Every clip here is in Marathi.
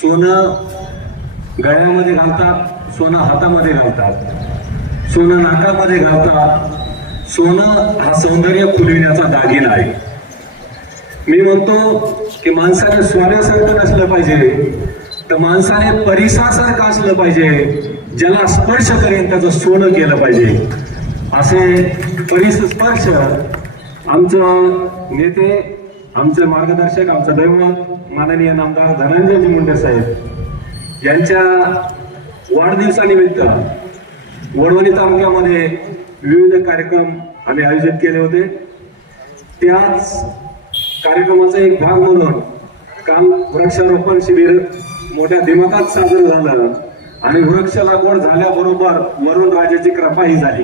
सोनं गळ्यामध्ये घालतात सोनं हातामध्ये घालतात सोनं नाकामध्ये घालतात सोनं हा सौंदर्य खुलविण्याचा दागिना आहे. मी म्हणतो की माणसाने सोन्यासारखं नसलं पाहिजे तर माणसाने परिसासारखं असलं पाहिजे ज्याला स्पर्श करेन त्याचं सोनं केलं पाहिजे. असे परिस स्पर्श आमचं नेते आमचे मार्गदर्शक आमचं दैवत माननीय नामदार धनंजयजी मुंडे साहेब यांच्या वाढदिवसानिमित्त वडवणी तालुक्यामध्ये विविध कार्यक्रम आम्ही आयोजित केले होते. त्याच कार्यक्रमाचा एक भाग म्हणून काल वृक्षारोपण शिबिर मोठ्या दिमाखात साजरं झालं आणि वृक्ष लागवड झाल्याबरोबर वरुण राजाची कृपाही झाली.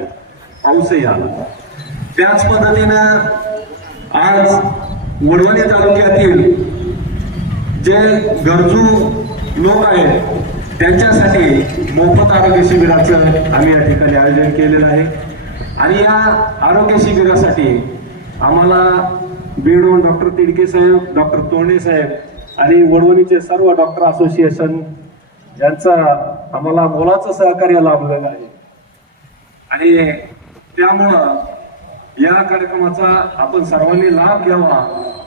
पाऊसही आला. त्याच पद्धतीनं आज वडवणी तालुक्यातील जे गरजू लोक आहेत त्यांच्यासाठी मोफत आरोग्य शिबिराचं आम्ही या ठिकाणी आयोजन केलेलं आहे. आणि या आरोग्य शिबिरासाठी आम्हाला बीडहून डॉक्टर तिडके साहेब डॉक्टर तोणे साहेब आणि वडवणीचे सर्व डॉक्टर असोसिएशन यांचा आम्हाला मोलाचं सहकार्य लाभलेलं आहे. आणि त्यामुळं या कार्यक्रमाचा आपण सर्वांनी लाभ घ्यावा.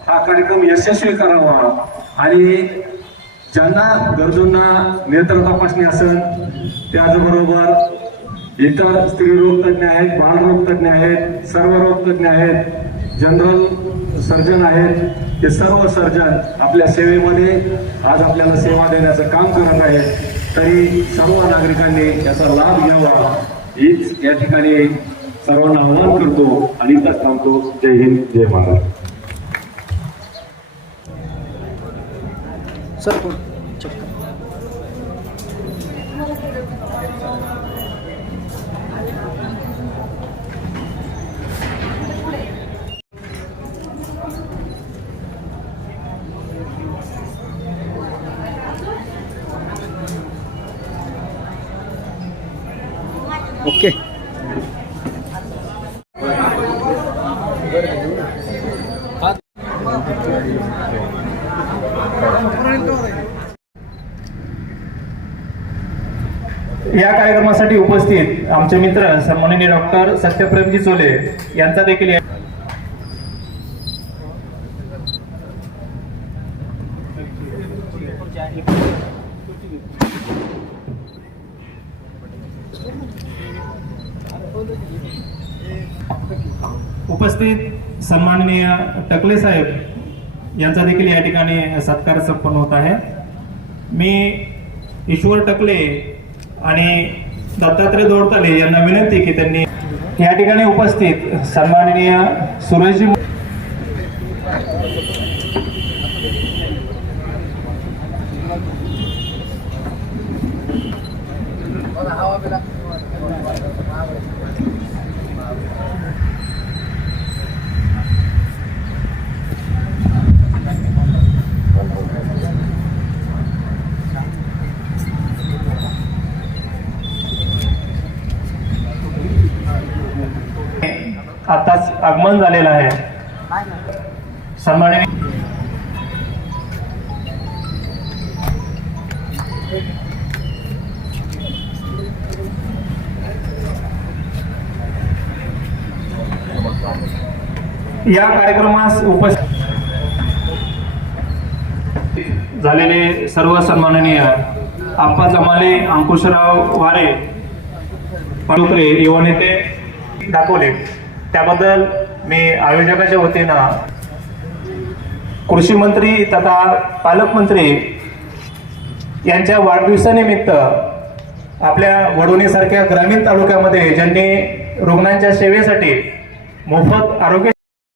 हा कार्यक्रम यशस्वी करावा. आणि ज्यांना गरजूंना नेत्र तपासणी असेल त्याचबरोबर इतर स्त्री रोगतज्ञ आहेत बालरोग रोगतज्ञ आहेत सर्व रोगतज्ञ आहेत जनरल सर्जन आहेत ते सर्व सर्जन आपल्या सेवेमध्ये आज आपल्याला सेवा देण्याचं काम करत आहेत. तरी सर्व नागरिकांनी याचा लाभ घ्यावा. हीच या ठिकाणी सर्वांना आवाहन करतो आणि इथंच थांबतो जय हिंद जय महाराज सर ओके. okay. या कार्यक्रमासाठी उपस्थित आमचे मित्र सन्माननीय डॉक्टर सत्यप्रेमजी चोले यांचा देखील उपस्थित सन्माननीय टकले साहेब यांचा देखील या ठिकाणी सत्कार संपन्न होत आहे. मी ईश्वर टकले आणि दत्तात्रय दोडतले यांना विनंती की त्यांनी या ठिकाणी उपस्थित सन्माननीय सुरेशजी आताच आगमन झालेलं आहे. सन्माननीय या कार्यक्रमास उपस्थित झालेले सर्व सन्माननीय आप्पा जमाले अंकुशराव वारे पालुकरे युवा नेते दाखवले. त्याबद्दल मी आयोजकाच्या वतीनं कृषी मंत्री तथा पालकमंत्री यांच्या वाढदिवसानिमित्त आपल्या वडोणीसारख्या ग्रामीण तालुक्यामध्ये ज्यांनी रुग्णांच्या सेवेसाठी मोफत आरोग्य